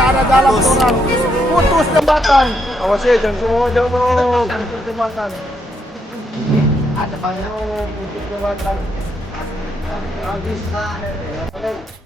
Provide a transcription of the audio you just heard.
ada dalam orang. Putus jembatan. Awas ya, jangan semua jauh. Putus jembatan. Ada banyak putus jembatan. Habis.